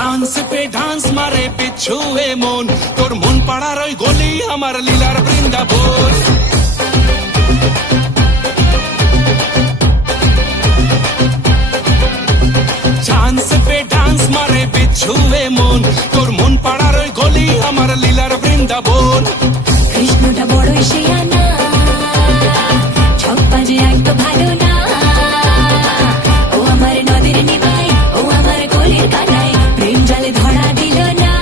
Chance pay dance মারে পিছুয়ে মন, তোর মন পাড়ার ওই গলি আমার লীলার বৃন্দাবন। চান্স পে ডান্স মারে পিছুয়ে মন, তোর মন পাড়ার ওই গলি আমার লীলার বৃন্দাবন। কৃষ্ণটা বড়ই শিয়ানা, ছপ্পা যে একটু ভালো না। ও আমার নদীর নিমাই, ও আমার গলির কানাই, প্রেম জালে ধরা দিল না।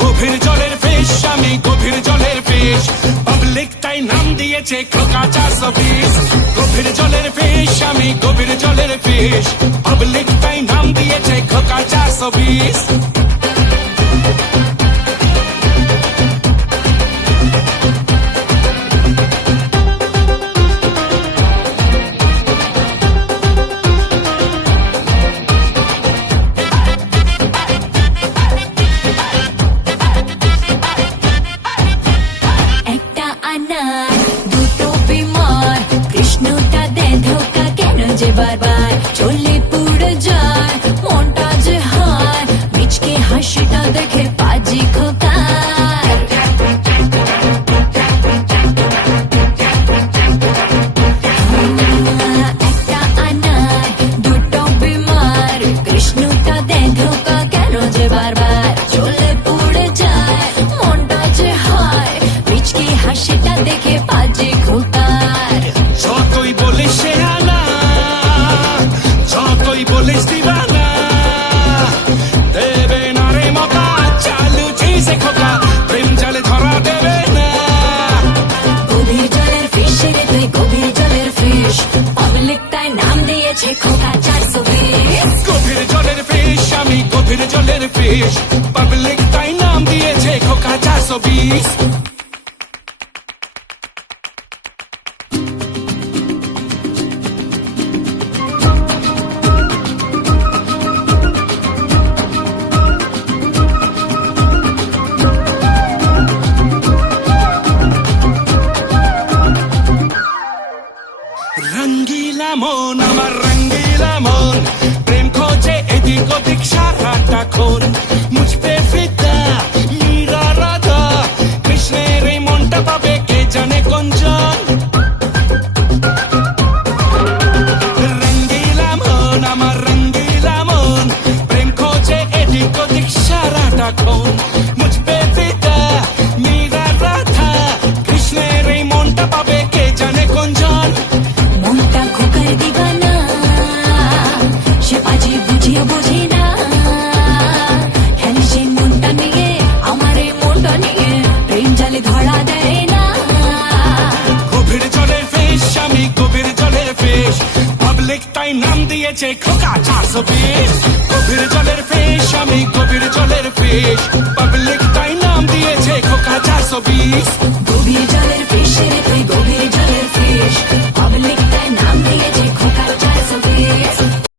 গভীর জলের ফিশ আমি গভীর জলের ফিশ, পাবলিক তাই নাম দিয়েছে খোকা 420। গভীর জলের ফিশ আমি গভীর জলের ফিশ, পাবলিক তাই নাম দিয়েছে খোকা 420। একটা আনার দুটো বিমার, কৃষ্ণটা দেয় ধোকা কেন যে বারবার চলে পুড়ে যায় মনটা যে হার, মিচকে হাসিটা দেখে পাজি খোকার। একটা আনার দুটো বিমার, কৃষ্ণটা দেয় ধোকা কেন যে বারবার চলে পুড়ে যায় মনটা যে হায়, মিচকে হাসিটা দেখে পাজি খোকার। যতই বলিস সে আনা, যতই বলিস দিবানা, দেবে না রে মকা, চালু চিজে খোকা, প্রেম জালে ধরা দেবে না। গভীর জলের ফিশ রে তুই গভীর জলের ফিশ, পাবলিক তাই নাম দিয়েছে খোকা 420। গভীর জলের ফিশ আমি গভীর জলের ফিশ, পাবলিক তাই নাম দিয়েছে খোকা 420। রঙ্গিলা মন আমার রঙ্গিলা মন, প্রেম খোঁজে এদিক ওদিক সারাটাক্ষণ। মুঝ পে ফিদা মীরা রাধা, কৃষ্ণের এই মনটা পাবে কে জানে কোনজন। রঙ্গিলা মন আমার রঙ্গিলা মন, প্রেম খোঁজে এদিক ওদিক সারাটাক্ষণ। মুঝ পে ফিদা মীরা রাধা, কৃষ্ণের এই মনটা পাবে কে জানে কোনজন। মনটা খোকার দিবানা, সে পাজি বুঝিয়ে বোঝে না, খেলে সে মনটা নিয়ে আমার এই মনটা নিয়ে, প্রেম জালে ধরা দেয় না। গভীর জলের ফিশ আমি গভীর জলের ফিশ, পাবলিক তাই নাম দিয়েছে খোকা 420। গভীর জলের ফিশ আমি গভীর জলের ফিশ, পাবলিক তাই নাম দিয়েছে খোকা 420। গভীর জলের ফিশ রে তুই গভীর জলের ফিশ, পাবলিক তাই নাম দিয়েছে খোকা 420।